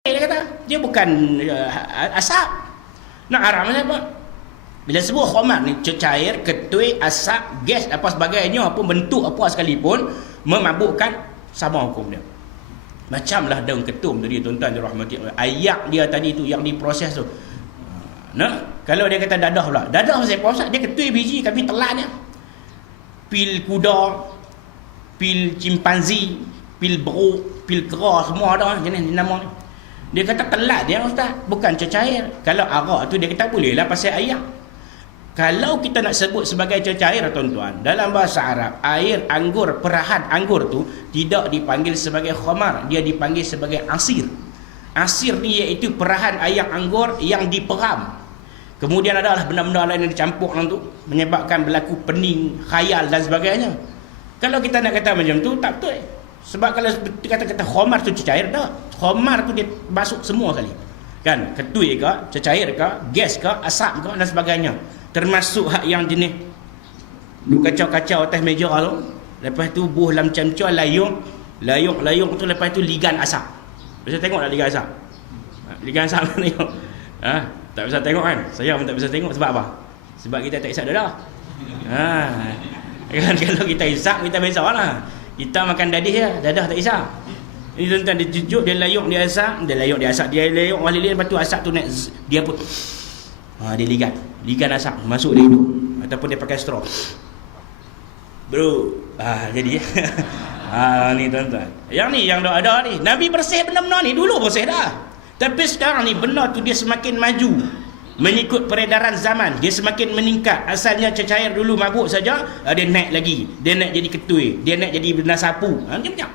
Dia kata, dia bukan asap. Nak haramnya apa? Bila sebut khamar ni, cecair, ketui, asap, gas, apa sebagainya, apa bentuk apa sekalipun, memabukkan, sama hukum dia. Macamlah daun ketum tadi, tuan-tuan dirahmati Allah. Ayak dia tadi tu yang diproses tu. Nah, kalau dia kata dadah pula. Dadah saya proses, dia ketui biji, kami telan dia. Pil kuda, pil cimpanzi, pil beruk, pil kera, semua ada jenis nama ni. Dia kata telat dia ustaz, bukan cecair. Kalau arak tu dia kata boleh lah pasal ayak. Kalau kita nak sebut sebagai cecair tuan-tuan, dalam bahasa Arab, air anggur, perahan anggur tu tidak dipanggil sebagai khamar, dia dipanggil sebagai asir. Asir ni iaitu perahan ayak anggur yang diperam. Kemudian adalah benda-benda lain yang dicampur dalam tu, menyebabkan berlaku pening, khayal dan sebagainya. Kalau kita nak kata macam tu, tak betul. Sebab kalau kata-kata khamar tu cecair, tak. Khamar tu dia masuk semua kali. Kan? Ketui ke, cecair ke, gas ke, asap ke dan sebagainya. Termasuk hak yang jenis lu kacau-kacau atas meja tu. Lepas tu buh dalam camca layuk tu, lepas tu ligan asap. Bisa tengok tak ligan asap? Ligan asap tengok. Tak bisa tengok kan? Saya pun tak bisa tengok sebab apa? Sebab kita tak isap dadah. Kan kalau kita isap kita biasalah. Kita makan dadih je, dadah tak isap. Ini tuan-tuan dia cucuk, dia layuk, dia asap, dia layuk walilin, lepas tu asap tu naik dia pun dia ligan asap masuk dia hidung ataupun dia pakai straw. Bro, jadi ni tuan-tuan. Yang ni yang dah ada ni. Nabi bersih benda-benda ni dulu bersih dah. Tapi sekarang ni benda tu dia semakin maju. Mengikut peredaran zaman, dia semakin meningkat. Asalnya cecair dulu mabuk saja, dia naik lagi. Dia naik jadi ketui, dia naik jadi benda sapu. Macam-macam.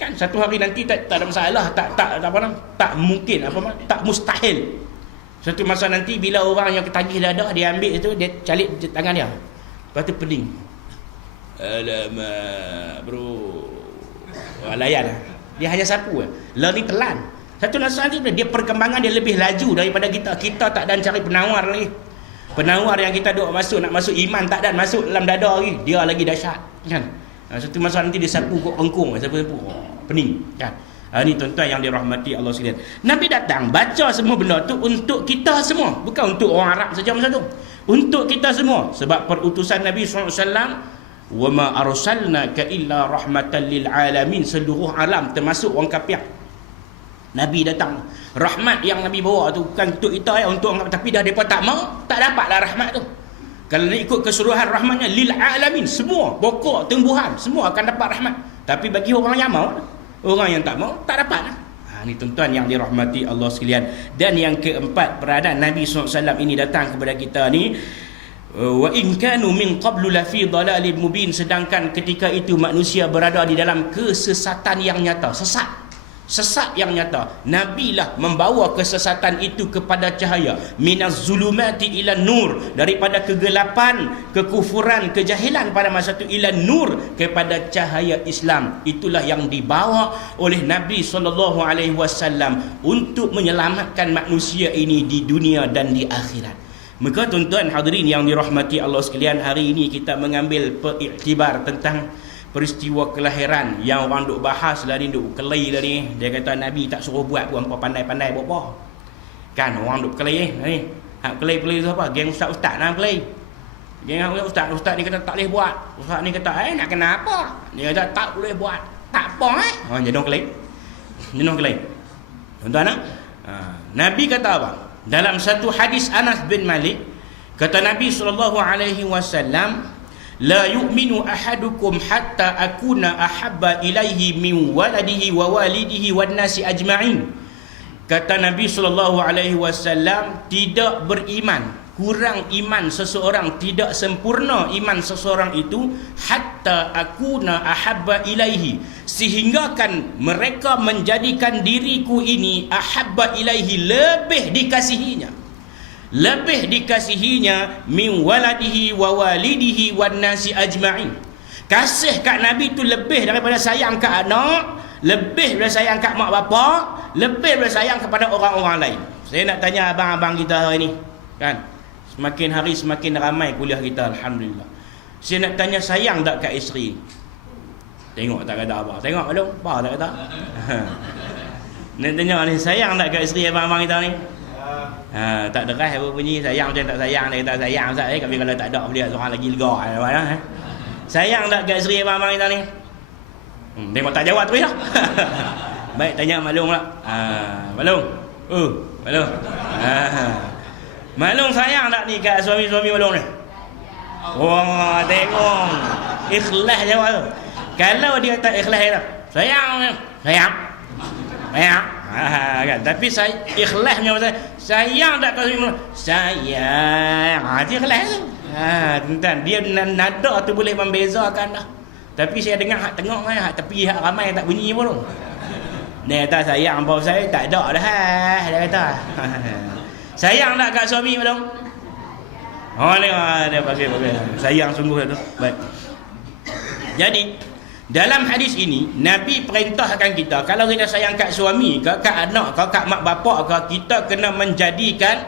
Kan satu hari nanti tak ada masalah, tak mungkin tak mustahil. Satu masa nanti bila orang yang ketagih dadah dia ambil itu, dia calik tangan dia. Lepas tu pening. Alamak, bro. Layan. Dia hanya sapu. Lah ni telan. Satu masa nanti dia perkembangan dia lebih laju daripada kita. Kita tak dan cari penawar lagi. Penawar yang kita nak masuk iman tak dan masuk dalam dada lagi. Dia lagi dahsyat, kan? Satu masa nanti dia sapu kok engkung, sapu pening, kan? Ni tuan-tuan yang dirahmati Allah sekalian. Nabi datang baca semua benda tu untuk kita semua, bukan untuk orang Arab saja masa tu. Untuk kita semua, sebab perutusan Nabi SAW, wa ma arsalnaka illa rahmatan lil alamin, seluruh alam termasuk orang kafir. Nabi datang, rahmat yang Nabi bawa tu bukan untuk kita ya, untuk orang, tapi dah depa tak mau, tak dapatlah rahmat tu. Kalau nak ikut keseluruhan rahmatnya lil alamin, semua pokok tumbuhan semua akan dapat rahmat. Tapi bagi orang yang mau, orang yang tak mau tak dapat. Ni tuan-tuan yang dirahmati Allah sekalian. Dan yang keempat, peradaan Nabi SAW ini datang kepada kita ni, wa in kanu min qablu la fi dhalalin mubin, sedangkan ketika itu manusia berada di dalam kesesatan yang nyata, sesat yang nyata. Nabi lah membawa kesesatan itu kepada cahaya. Minaz zulumati ila nur, daripada kegelapan, kekufuran, kejahilan pada masa itu, ila nur, kepada cahaya Islam. Itulah yang dibawa oleh Nabi SAW untuk menyelamatkan manusia ini di dunia dan di akhirat. Maka tuan-tuan hadirin yang dirahmati Allah sekalian, hari ini kita mengambil periktibar tentang peristiwa kelahiran yang orang duk bahas lah ni, duk kelai lah ni. Dia kata Nabi tak suruh buat pun, apa pandai-pandai buat apa. Kan orang duk kelai ni. Hak kelai tu apa? Geng ustaz-ustaz nak kelai. Geng ustaz ni kata tak boleh buat. Ustaz ni kata nak kenapa? Dia kata tak boleh buat. Tak apa jenuh kelai. Tuan-tuan Nabi kata apa? Dalam satu hadis Anas bin Malik, kata Nabi SAW, la yu'minu ahadukum hatta akuna ahabba ilaihi min waladihi wa walidihi wan nasi ajma'in. Kata Nabi SAW, tidak beriman, kurang iman seseorang, tidak sempurna iman seseorang itu, hatta akuna ahabba ilaihi, sehinggakan mereka menjadikan diriku ini ahabba ilaihi, lebih dikasihinya min waladihi wa walidihi wan nasi ajma'in. Kasih kat Nabi tu lebih daripada sayang kat anak, lebih daripada sayang kat mak bapak, lebih daripada sayang kepada orang-orang lain. Saya nak tanya abang-abang kita hari ni, kan? Semakin hari semakin ramai kuliah kita, alhamdulillah. Saya nak tanya, sayang tak kat isteri? Tengok tak kata apa? Tengok belum? Apa tak kata? Nak tanya ni, sayang tak kat isteri abang-abang kita ni? Tak deras apa bunyi sayang macam tak sayang, dia kata sayang Ustaz tapi kalau tak ada dia seorang lagi lega mana sayang tak kat isteri abang kita ni? Tengok tak jawab tu ya. Baik, tanya Maklum pula. Maklum. Maklum. Maklum sayang tak ni kat suami-suami Maklum ni? Wah, tengok. Ikhlas jawab tu. Kalau dia tak ikhlas tu, sayang. Kan? Tapi saya ikhlasnya sayang tak kau sayang. Dia ikhlas tu. Tuan, dia nada tu boleh membezakan dah. Tapi saya dengar hak tengok kan, hak tepi hak ramai tak bunyi pun tu. Dia kata sayang bau saya tak ada dah. Dia kata. Sayang tak kat suami belum? Oh ni dia pakai. Sayang sungguh tu. Baik. Jadi dalam hadis ini Nabi perintahkan kita kalau kita sayang kat suami ke kat anak ke kat mak bapak ke, kita kena menjadikan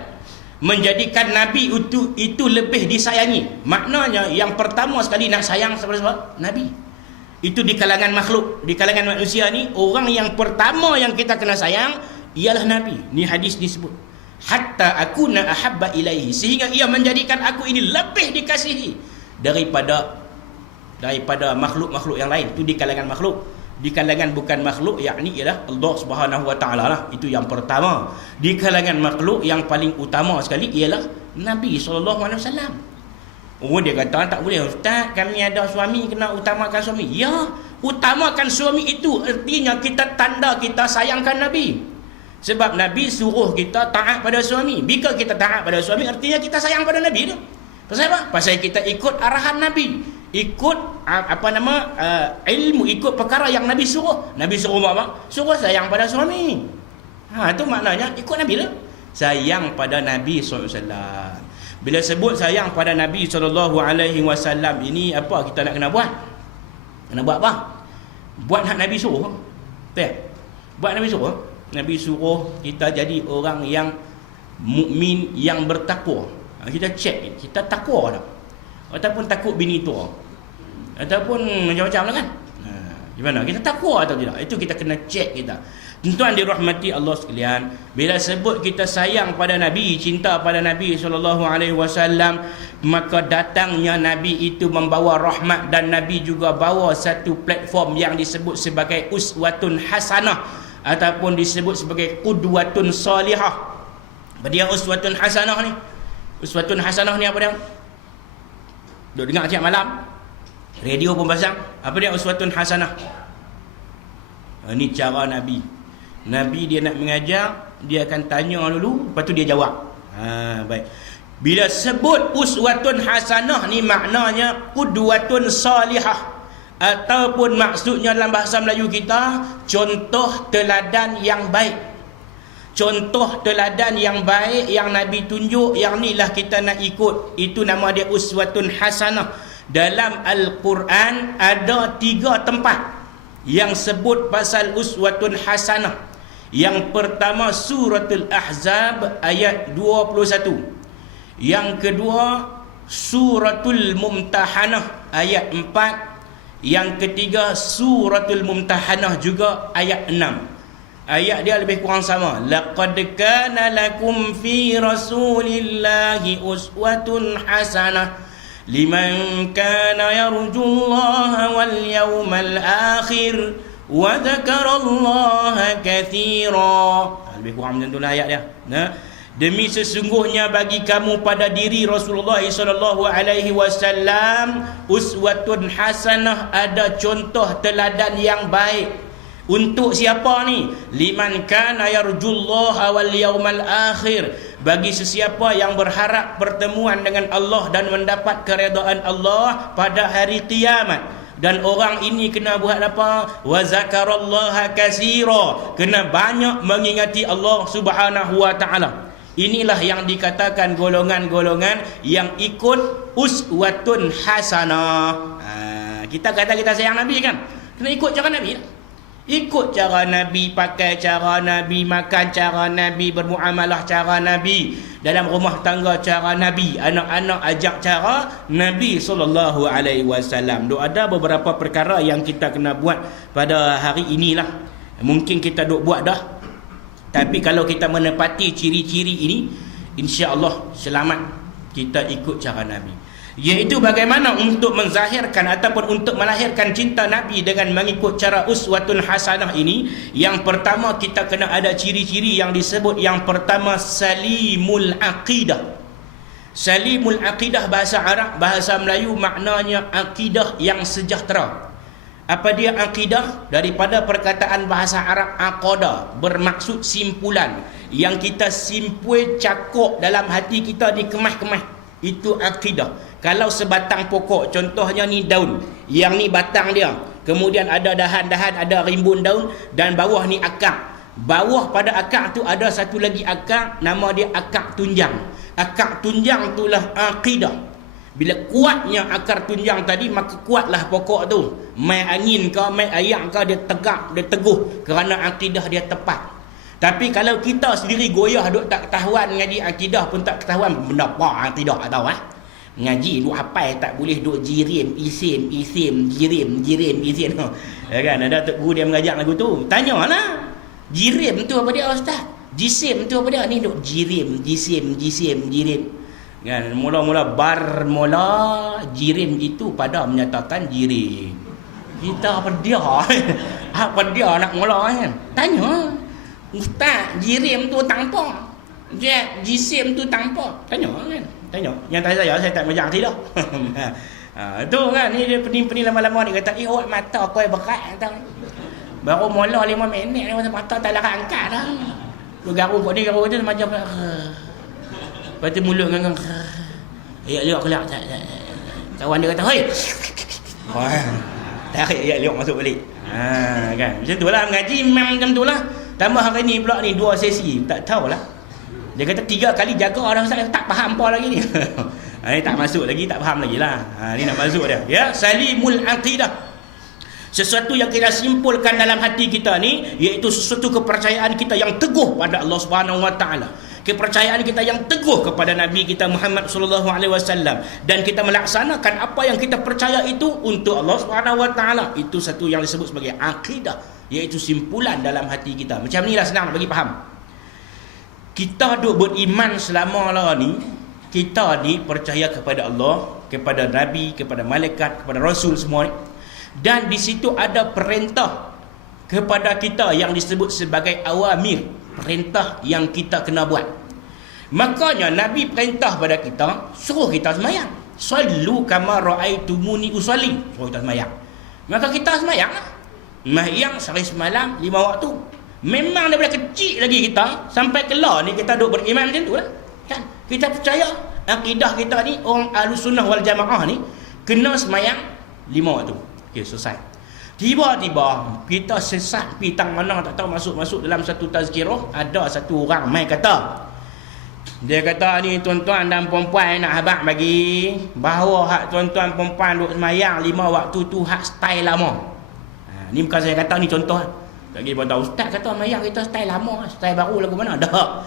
Nabi itu lebih disayangi. Maknanya yang pertama sekali nak sayang siapa? Nabi. Itu di kalangan makhluk, di kalangan manusia ni orang yang pertama yang kita kena sayang ialah Nabi. Ni hadis disebut hatta akuna ahabba ilaihi, sehingga ia menjadikan aku ini lebih dikasihi daripada makhluk-makhluk yang lain. Itu di kalangan makhluk. Di kalangan bukan makhluk, yakni ialah Allah Subhanahu Wa Taala lah. Itu yang pertama. Di kalangan makhluk yang paling utama sekali ialah Nabi SAW. Oh, dia kata tak boleh Ustaz, kami ada suami kena utamakan suami. Ya, utamakan suami itu artinya kita tanda kita sayangkan Nabi. Sebab Nabi suruh kita taat pada suami. Bila kita taat pada suami artinya kita sayang pada Nabi tu. Pasal apa? Pasal kita ikut arahan Nabi, ikut ilmu, ikut perkara yang Nabi suruh. Nabi suruh apa? Suruh sayang pada suami. Itu maknanya ikut Nabi lah. Sayang pada Nabi SAW. Bila sebut sayang pada Nabi SAW ini, apa kita nak kena buat? Kena buat apa? Buat hak Nabi suruh. Buat Nabi suruh. Nabi suruh kita jadi orang yang mukmin, yang bertakwa. Kita cek, kita takwa tak? Ataupun takut bini tua, ataupun macam-macam lah kan? Gimana? Kita takwa atau tidak? Itu kita kena cek kita. Tuan dirahmati Allah sekalian, bila sebut kita sayang pada Nabi, cinta pada Nabi SAW, maka datangnya Nabi itu membawa rahmat, dan Nabi juga bawa satu platform yang disebut sebagai uswatun hasanah ataupun disebut sebagai qudwatun salihah. Apa dia uswatun hasanah ni? Uswatun hasanah ni apa dia? Duk dengar tiap malam, radio pun pasang. Apa dia uswatun hasanah? Ini cara Nabi. Nabi dia nak mengajar, dia akan tanya dulu, lepas tu dia jawab. Baik. Bila sebut uswatun hasanah ni maknanya qudwatun salihah, ataupun maksudnya dalam bahasa Melayu kita contoh teladan yang baik. Contoh teladan yang baik yang Nabi tunjuk, yang inilah kita nak ikut. Itu nama dia uswatun hasanah. Dalam Al-Quran ada 3 tempat yang sebut pasal uswatun hasanah. Yang pertama suratul Ahzab ayat 21. Yang kedua suratul Mumtahanah ayat 4. Yang ketiga suratul Mumtahanah juga ayat 6. Ayat dia lebih kurang sama. Laqad kana lakum fi rasulillahi uswatun hasanah liman kana yarjullaha wal yawmal akhir wa dzakarallaha katsira. Lebih kurang macam itulah ayat dia. Demi sesungguhnya bagi kamu pada diri Rasulullah SAW uswatun hasanah, ada contoh teladan yang baik. Untuk siapa ni? Liman kana yarjullaha wal yawmal akhir, bagi sesiapa yang berharap pertemuan dengan Allah dan mendapat keredaan Allah pada hari kiamat. Dan orang ini kena buat apa? Wa zakarallaha katsira, kena banyak mengingati Allah Subhanahu wa taala. Inilah yang dikatakan golongan-golongan yang ikut uswatun hasanah. Kita kata kita sayang Nabi kan? Kena ikut cara Nabi. Ikut cara Nabi, pakai cara Nabi, makan cara Nabi, bermuamalah cara Nabi, dalam rumah tangga cara Nabi, anak-anak ajak cara Nabi SAW. Ada beberapa perkara yang kita kena buat pada hari inilah. Mungkin kita duk buat dah, Tapi kalau kita menepati ciri-ciri ini, insya-Allah selamat kita ikut cara Nabi. Iaitu bagaimana untuk menzahirkan ataupun untuk melahirkan cinta Nabi dengan mengikut cara uswatun hasanah ini. Yang pertama, kita kena ada ciri-ciri yang disebut. Yang pertama, salimul aqidah. Salimul aqidah bahasa Arab, bahasa Melayu maknanya akidah yang sejahtera. Apa dia akidah? Daripada perkataan bahasa Arab aqada, bermaksud simpulan. Yang kita simpul cakup dalam hati kita, dikemas-kemas. Itu akidah. Kalau sebatang pokok, contohnya ni daun, yang ni batang dia, kemudian ada dahan-dahan, ada rimbun daun, dan bawah ni akar. Bawah pada akar tu ada satu lagi akar, nama dia akar tunjang. Akar tunjang itulah akidah. Bila kuatnya akar tunjang tadi, maka kuatlah pokok tu. Mai angin ke, mai air ke, dia tegak, dia teguh, kerana akidah dia tepat. Tapi kalau kita sendiri goyah, duk tak ketahuan ngaji akidah pun tak ketahuan benda apa akidah, tak tahu ngaji duk hafal tak boleh, duk jirim isim jirim isim. Ya kan, ada tok guru dia mengajar lagu tu, tanyalah jirim tu apa dia ustaz, jisim tu apa dia, ni duk jirim jisim jirim kan. Mula-mula jirim itu pada menyatakan jirim. Kita apa dia apa dia nak mula kan, tanya ustaz, jirim tu tanpa, jisim tu tanpa, tanya kan. Tanya. Yang tanya saya tak mengajar tidak. Tu kan, ni dia pening-pening lama-lama dia kata, awak mata kau berat tau. Baru mula 5 minit mata tak larat angkat dah. Tu garu ni garu tu macam lepas tu mulut ngang. Lihat kelak. Kawan dia kata, "Hoi." Tarik lihat masuk balik. Kan. Macam tulah mengaji memang macam tulah. Tambah hari ni pula ni 2 sesi, tak tahulah. Dia kata 3 kali jaga orang ustaz, tak faham apa lagi ni. Ni tak masuk lagi, tak faham lagi lah. Ni nak masuk dia. Ya, salimul aqidah. Sesuatu yang kita simpulkan dalam hati kita ni, iaitu sesuatu kepercayaan kita yang teguh pada Allah Subhanahu Wa Taala. Kepercayaan kita yang teguh kepada Nabi kita Muhammad sallallahu alaihi wasallam, dan kita melaksanakan apa yang kita percaya itu untuk Allah Subhanahu Wa Taala. Itu satu yang disebut sebagai akidah, iaitu simpulan dalam hati kita. Macam ni lah, senang nak bagi faham. Kita duk beriman selama lah ni, kita ni percaya kepada Allah, kepada Nabi, kepada malaikat, kepada Rasul semua ni. Dan di situ ada perintah kepada kita yang disebut sebagai awamir, perintah yang kita kena buat. Makanya Nabi perintah pada kita, suruh kita sembahyang. Sallu kama raaitumuni usalli, suruh kita sembahyang. Maka kita sembahyang lah. Sembahyang sehari semalam 5 waktu. Memang daripada kecil lagi kita sampai kelar ni kita duk beriman macam tu lah kan. Kita percaya akidah kita ni, orang Ahlus Sunnah wal Jamaah ni kena sembahyang 5 waktu. Okey, selesai. Tiba-tiba kita sesat pitang mana tak tahu, masuk dalam satu tazkirah, ada satu orang mai kata, dia kata ni tuan-tuan dan puan-puan nak habaq bagi bahawa hak tuan-tuan puan-puan duk sembahyang 5 waktu tu hak style lama. Ni bukan saya kata, ni contoh. Lagi pada ustaz kata mayang kita style lama, style baru lagu mana dah.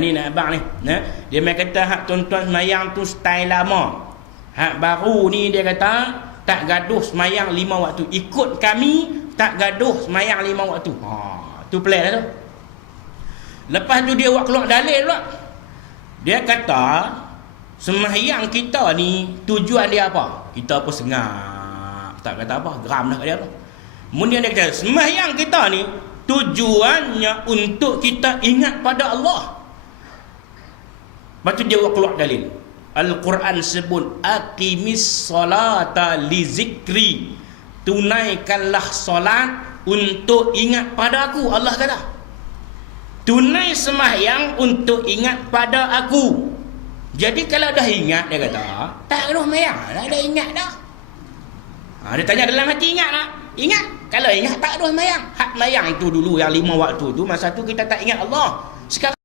Ni nak abang ni. Dia mai kata hak tuan-tuan mayang tu style lama. Hak baru ni dia kata tak gaduh semayang 5 waktu. Ikut kami tak gaduh semayang 5 waktu. Tu plan lah tu. Lepas tu dia buat keluar dalil pula. Dia kata semayang kita ni tujuan dia apa? Kita pun sengak. Tak kata apa, geram dah kat dia tu. Kemudian dia kata sembahyang kita ni tujuannya untuk kita ingat pada Allah. Lepas tu dia keluar dalil. Al-Quran sebut aqimis salata li zikri, tunaikanlah solat untuk ingat pada aku. Allah kata tunai sembahyang untuk ingat pada aku. Jadi kalau dah ingat, dia kata tak kena sembahyang dah ingat dah. Dia tanya dalam hati, ingat tak? Ingat. Kalau ingat tak ada sembahyang. Hak sembahyang tu dulu yang 5 waktu tu, masa tu kita tak ingat Allah. Sekarang